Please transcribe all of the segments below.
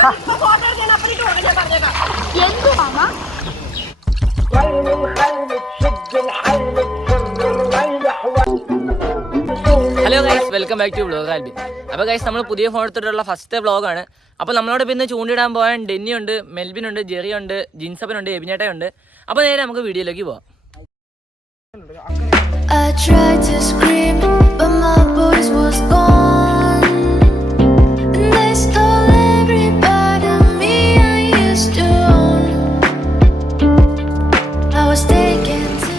Hello guys, welcome back to vlog Albi. അപ്പോൾ guys, നമ്മൾ പുതിയ ഫോൺ എടുത്തിട്ടുള്ള ഫസ്റ്റത്തെ വ്ലോഗാണ്. അപ്പോൾ നമ്മളോട് പിന്നെ ചൂണ്ടിടാൻ പോകാൻ ഡെന്നി ഉണ്ട്, മെൽബിൻ ഉണ്ട്, ജെറി ഉണ്ട്, ജിൻസപ്പനുണ്ട്, എബിനേട്ടയുണ്ട്. അപ്പോൾ നേരെ നമുക്ക് വീഡിയോയിലേക്ക് പോവാം. I tried to scream, but my voice was gone. And they stole every part of me I used to own. I was taken to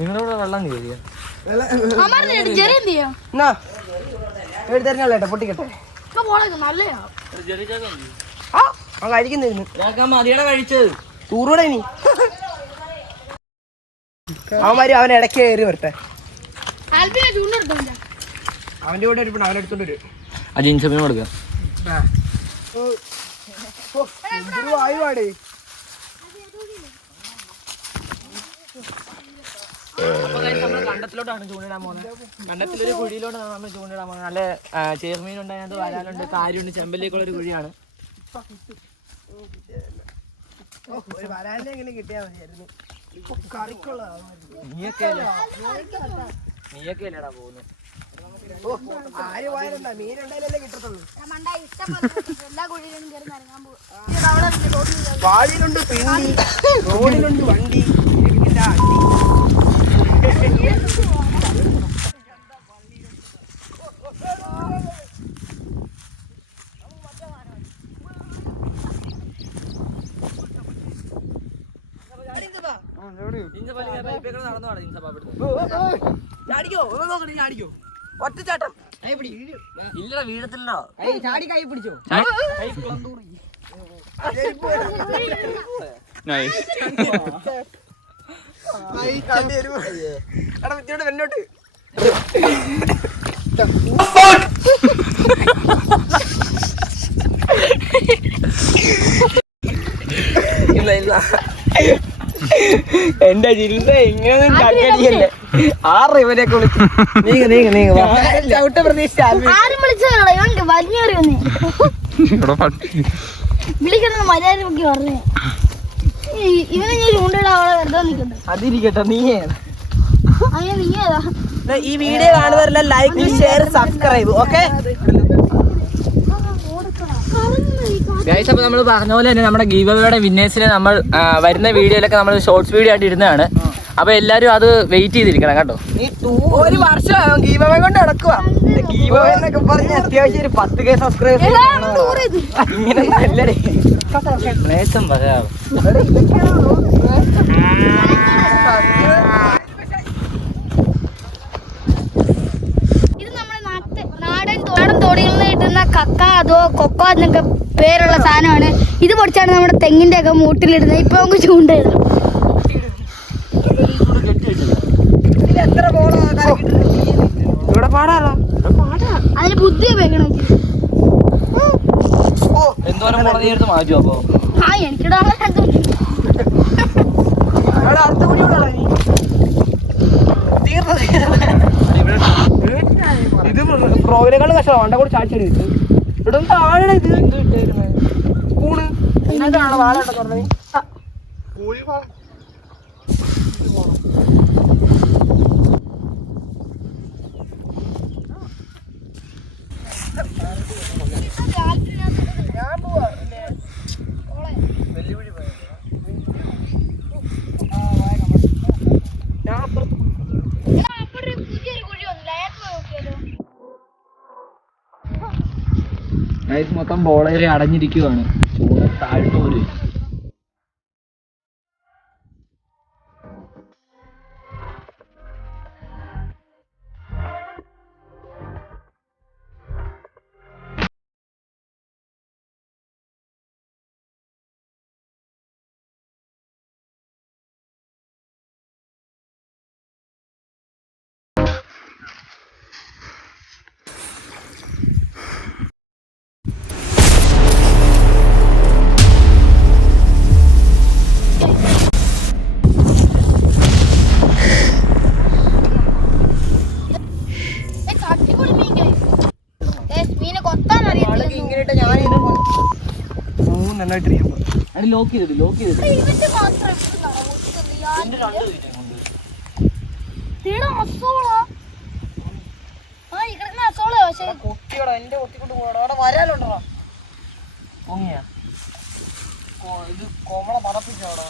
നിങ്ങളുടെ വെള്ളം കയറിയ പൊട്ടിക്കട്ടെ മതിയുടെ കഴിച്ചത് തൂറൂടെ ഇനി അവന്മാര് അവൻ ഇടയ്ക്ക് കയറി വരട്ടെ. അവന്റെ കൂടെ ഒരു അവനെ എടുത്തോണ്ട് വരും. ആ ജിൻസപ്പിന് കൊടുക്കാം. വായുവാടേ കണ്ടത്തിലോട്ടാണ് ചൂണ്ടിടാൻ പോകുന്നത്. കണ്ടത്തിലൊരു കുഴിയിലോട്ടാണ് നമ്മൾ ചൂണ്ടിടാൻ പോകുന്നത്. നല്ല ചേർമീനുണ്ട്, അതിനകത്ത് വരാനുണ്ട്, കാര്യമുണ്ട്, ചെമ്പല്ലേക്കുള്ള ഒരു കുഴിയാണ്. വരാനെ കിട്ടിയാ മതിയായിരുന്നു. നീയൊക്കെ അല്ലേടാ പോകുന്നത്. ആര് പോയാലെന്താ, മീനുണ്ടായാലല്ലേ കിട്ടത്തുള്ളൂ. വാഴിയിലുണ്ട് പിണ്ടി, റോഡിലുണ്ട് വണ്ടി. ഒറ്റച്ചാട്ടം ഇല്ലടാ, വീഴത്തില്ലോ. ചാടി കൈ പിടിച്ചോ. വെന്നോട്ട് ഇല്ല ഇല്ല, എന്റെ ജില്ല ഇങ്ങനൊന്നും കക്കടിയല്ലേ. ആറ് ഇവരെ കുളിച്ച് നീങ്ങ നീങ്ങ നീങ്ങ ചവിട്ട പ്രതീക്ഷ വിളിക്കണ മര്യാദ നോക്കി പറഞ്ഞേ. ഇവനെ ഞാൻ ചൂണ്ടിടാ വെറുതെ നിൽക്കണ്ട. അതിരിക്കട്ടെ, നീയേ അങ്ങനെ നീയേതാ. ഈ വീഡിയോ കാണുന്നവരെല്ലാം like, share, subscribe. Okay guys, അപ്പോൾ നമ്മൾ പറഞ്ഞ പോലെ തന്നെ നമ്മുടെ ഗീവ് അവേയുടെ വിന്നേഴ്സിനെ നമ്മൾ വരുന്ന വീഡിയോയിലൊക്കെ നമ്മൾ ഷോർട്സ് വീഡിയോ ആയിട്ട് ഇടുന്നതാണ്. അപ്പോൾ എല്ലാവരും അത് വെയിറ്റ് ചെയ്തിരിക്കണം കേട്ടോ. ഒരു വർഷം ഗീവ് അവേ കൊണ്ട് നടക്കുക. ഗീവ് അവേ എന്നൊക്കെ പറഞ്ഞ് അത്യാവശ്യം ഒരു 10K സബ്സ്ക്രൈബ് ഇങ്ങനെ നല്ലടേ ക്ലേശം പറയാം. ഇത് നമ്മുടെ നാടൻ തോടിയിൽ നിന്ന് കിട്ടുന്ന കക്ക അതോ കൊക്കോ എന്നൊക്കെ പേരുള്ള സാധനമാണ്. ഇത് പൊടിച്ചാണ് നമ്മുടെ തെങ്ങിന്റെ ഒക്കെ മൂട്ടിലിടുന്നത്. ഇപ്പൊ നമുക്ക് ചൂണ്ടിടാം. ഇവിടെ പാടാലോ. അതിന് ബുദ്ധി ഉപയോഗിക്കണം. എന്തോരം മുള നീ എടുത്ത് മാറ്റുമോ? അപ്പൊ ആ എനിക്കിടാ ഇത് പ്രോഗ്രാം കഷ്ടമാണ്. വണ്ട കൂടെ ചാടിച്ചടി ഇവിടെ താഴെ ഇത് സ്പൂണ് എന്നാണ് വാഴ പറഞ്ഞത്. മൊത്തം ബോളേരി അടഞ്ഞിരിക്കുവാണ്. താഴ്ത്തൂര് നന്നായിട്ടിരിക്കുമ്പോ അത് ലോക്ക് ചെയ്തിട്ട് ഇവന്റെ മാത്രം അസോളോ പക്ഷേ കുട്ടിയോടാ എന്റെ ഒത്തിക്കൊണ്ട് പോകണം അവിടെ വരാലുണ്ടോ പൊങ്ങിയാ ഇത് കോമള മടപ്പിച്ചോടാ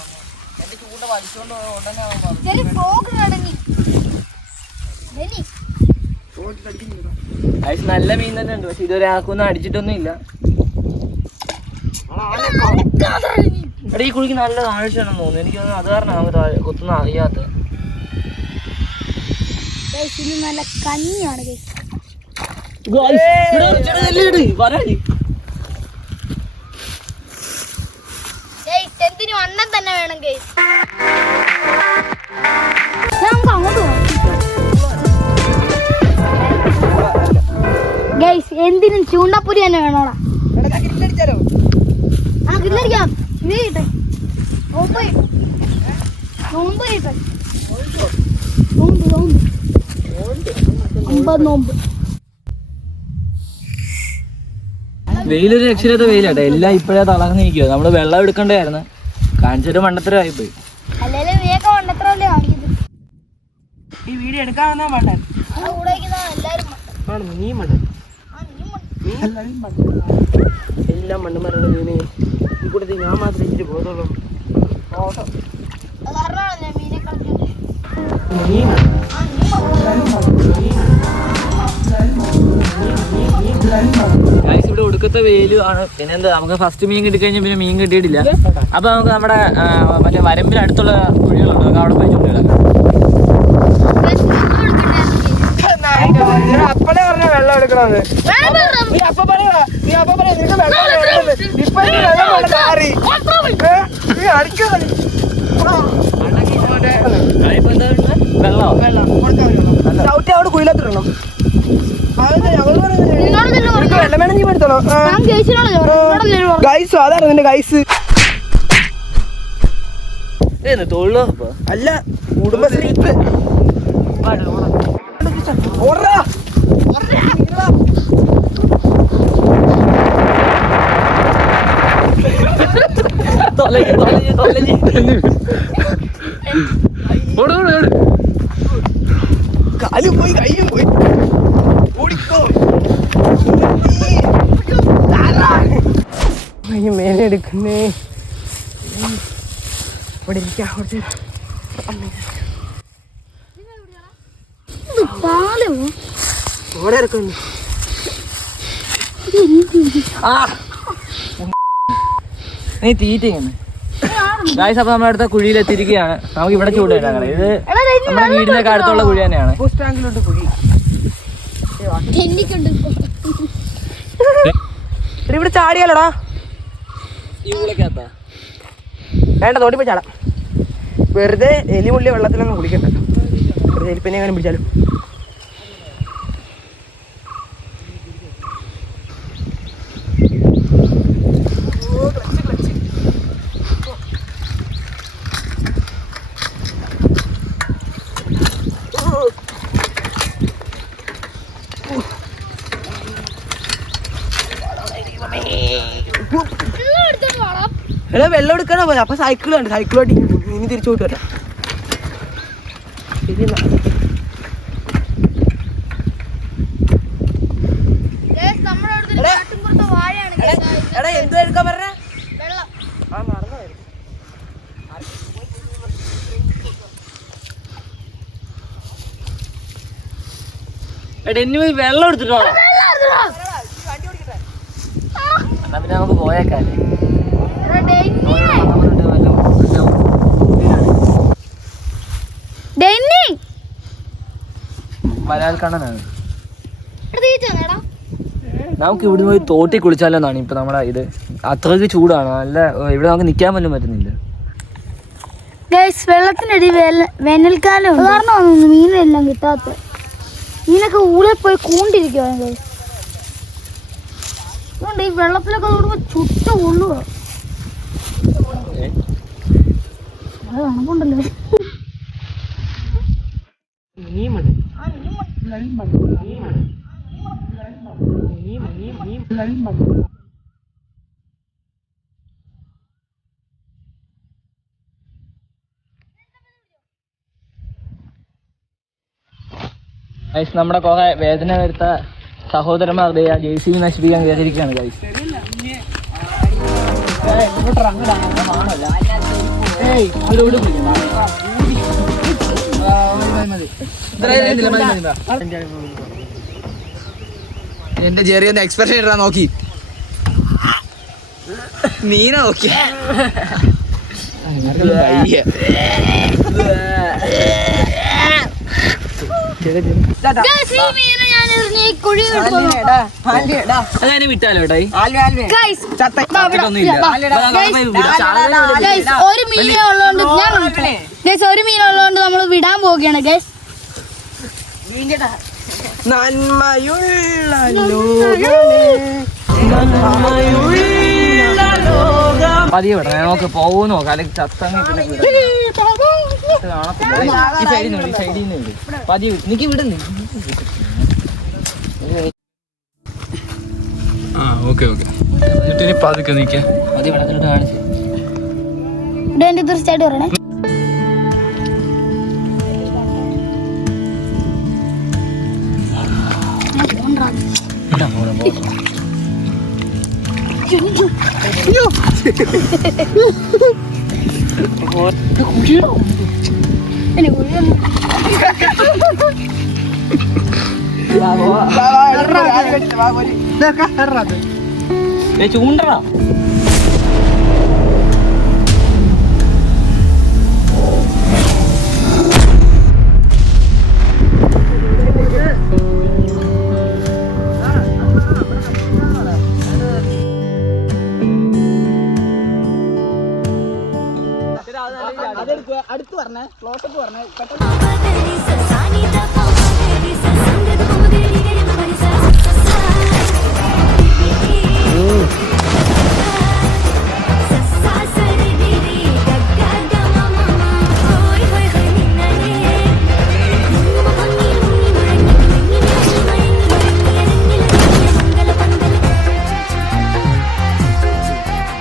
എന്റെ ചൂണ്ട വലിച്ചോണ്ട് ഉടനെ അവൻ പറഞ്ഞു ചെറിയ ഫ്രോഗ് അടങ്ങി ഡെന്നി അത് നല്ല മീൻ തന്നെ ഉണ്ട് പക്ഷെ ഇതുവരെ ആക്കൊന്നും അടിച്ചിട്ടൊന്നും ഇല്ല എടാ ഈ കുഴിക്ക് നല്ല താഴ്ചയാണെന്ന് തോന്നുന്നു എനിക്ക് അത് കാരണം കൊത്തുന്ന അറിയാത്ത ഇത് നല്ല കഞ്ഞിയാണ് എന്തിനും അണ്ണൻ തന്നെ വേണം ഗൈസ് നമുക്ക് അങ്ങോട്ട് പോകാം ഗൈസ് എന്തിനും ചൂണ്ടപ്പുരി തന്നെ വേണോടാ ആ കില്ലടിക്കാം ഇത് കിട്ടെ നോമ്പ് കിട്ടും നോമ്പ് കിട്ടെ നോമ്പ് നോമ്പ് 9 നോമ്പ് വെയിലൊരു രക്ഷയില്ലാത്ത വെയിലാട്ടെ എല്ലാം ഇപ്പോഴേ തളർന്ന് നിൽക്കുക നമ്മള് വെള്ളം എടുക്കണ്ടായിരുന്നു കാണിച്ചിട്ട് മണ്ടത്തരമായിപ്പോയി അല്ലേലും നീയൊക്കെ വണ്ടത്രല്ലേ കാണിക്കുന്നത് ഈ വീഡിയോ എടുക്കാൻ വന്നാ മണ്ടൻ നമ്മളെ കൂടെ എല്ലാരും ആണ് നീ മണ്ടൻ ആ നീ മണ്ടൻ. എല്ലാവരും മണ്ടൻ എല്ലാം മണ്ടന്മാരുടെ വീണേ ഈ കൂട്ടത്തിൽ ഞാൻ മാത്രമേ ഇച്ചിരി ബോധമുള്ളൂ ഓട്ടോ അത് കാരണമാണല്ലേ മീനെ കളിക്കുന്നത് നീ ആ നീ ഗൈസ് ഇവിടെ ഒടുക്കത്തെ വെയിലും ആണ് പിന്നെ എന്താ നമുക്ക് ഫസ്റ്റ് മീൻ കിട്ടിക്കഴിഞ്ഞാൽ പിന്നെ മീൻ കിട്ടിയിട്ടില്ല അപ്പൊ നമുക്ക് നമ്മുടെ മറ്റേ വരമ്പിന് അടുത്തുള്ള കുഴികളുണ്ട് നമുക്ക് അവിടെ പോയി ചൂണ്ടിടാം അപ്പളെ പറഞ്ഞ വെള്ളം എടുക്കണത് നീ അപ്പ പറയാ നിനക്ക് വെള്ളം വേണ്ടത് ഇപ്പൊ എനിക്ക് വെള്ളം വേണ്ട മാറി നീ അടിക്കുന്നത് വെള്ളമോ ചവിട്ടി അവിടെ കുയിലത്തിടണം വെള്ളം വേണം നീ എടുത്തണോ ഞാൻ ഗൈസിനോട് ഗൈസ് അതാണ് നിന്റെ ഗൈസ് തൊഴിലോ അല്ല കുടുംബശ്രീ ഓടാ കാലും പോയി കയ്യും പോയി ഓടിക്കോ മേലെ എടുക്കുന്നേ ഇവിടെ ഇരിക്കാം കുറച്ച് പാലോ ഇവിടെ ഇറക്കുന്നു നീ തീറ്റിങ്ങനെ ഗൈസ് അപ്പൊ നമ്മുടെ അടുത്ത കുഴിയിൽ എത്തിയിരിക്കുകയാണ് നമുക്ക് ഇവിടെ ചൂണ്ടിടാം ഇത് നമ്മുടെ വീടിനൊക്കെ അടുത്തുള്ള കുഴി തന്നെയാണ് ബസ് സ്റ്റാൻഡിലോട്ട് പോയി എനിക്കുണ്ട് ഇവിടെ ചാടിയാലോടാ വേണ്ട തോണ്ടി പോയി ചാടാം വെറുതെ എലിമുള്ളി വെള്ളത്തിലൊന്നും കുടിക്കണ്ട വെറുതെ എലിപ്പനെ എങ്ങനെ പിടിച്ചാലും എടാ വെള്ളം എടുക്കാനാ പോയത് അപ്പൊ സൈക്കിൾ ഉണ്ട് സൈക്കിളോട്ട് ഇനി തിരിച്ചു പോയിട്ട് വരാം ശരി എന്നാ എടാ എന്ത് എടുക്കാൻ പറഞ്ഞ ആ മറന്നു എനി പോയി വെള്ളം എടുത്തിട്ടോ എന്നാ പിന്നെ നമുക്ക് പോയേക്കാല്ലേ മലയാളക്കണ്ണനാണ് നമുക്ക് ഇവിടെ പോയി തോട്ടി കുളിച്ചാലോന്നാണ് ഇപ്പൊ നമ്മുടെ ഇത് അത്രയ്ക്ക് ചൂടാണ് നല്ല ഇവിടെ നമുക്ക് നിക്കാൻ പോലും പറ്റുന്നില്ല ഗൈസ് വെള്ളത്തിനടി വേനൽക്കാലം കാരണമാണ് മീനെല്ലാം കിട്ടാത്ത മീനൊക്കെ ഊളെ പോയി കൂണ്ടിരിക്കുവാണ് ഗൈസ് അതുകൊണ്ട് ഈ വെള്ളത്തിലൊക്കെ തൊടുമ്പോ ചുട്ട ഉള്ളുക അത് കണക്കുണ്ടല്ലോ ഗൈസ് നമ്മുടെ കുറെ വേദന വരുത്ത സഹോദരന്മാർ JCB നശിപ്പിക്കാൻ കയറിയിരിക്കുകയാണ് ഗൈസ്. എന്റെ ചെറിയ എക്സ്പ്രഷൻ ഇടാ നോക്കി മീന നോക്കി Guys, ഈ മീനെ ഞാൻ എറിഞ്ഞ് ഈ കുഴിയിൽ ഇട്ടു. അതതിനെ വിട്ടാലോ ഏട്ടായി? Guys, ചത്തിട്ടൊന്നും ഇല്ല. Guys, ഒരു മീനെ ഉള്ളതുകൊണ്ട് ഞാൻ ഗൈസ് ഒരു മീൻ ഉള്ളതുകൊണ്ട് നമ്മൾ വിടാൻ പോവുകയാണ് ഗൈസ്. നന്മയുള്ള പതിയെ വിടണം, നമുക്ക് പോകുന്നു നോക്കാം, അല്ലെങ്കിൽ ചത്തങ്ങി പിന്നെ വിടാം. ഈ സൈഡിൽ നിന്ന് വിടും പതിയെ എനിക്ക് വിടുന്നു. ഓക്കെ എന്നിട്ട് പതുക്കെ നിൽക്കാം. പതിയെ വെള്ളത്തിലോട്ട് കാണിച്ച് ഇവിടെ എന്റെ തീർച്ചയായിട്ടും പറയണേ. ചൂണ്ടടാ. അടുത്ത് പറഞ്ഞേ ക്ലോസപ്പ് പറഞ്ഞേ പെട്ടെന്ന്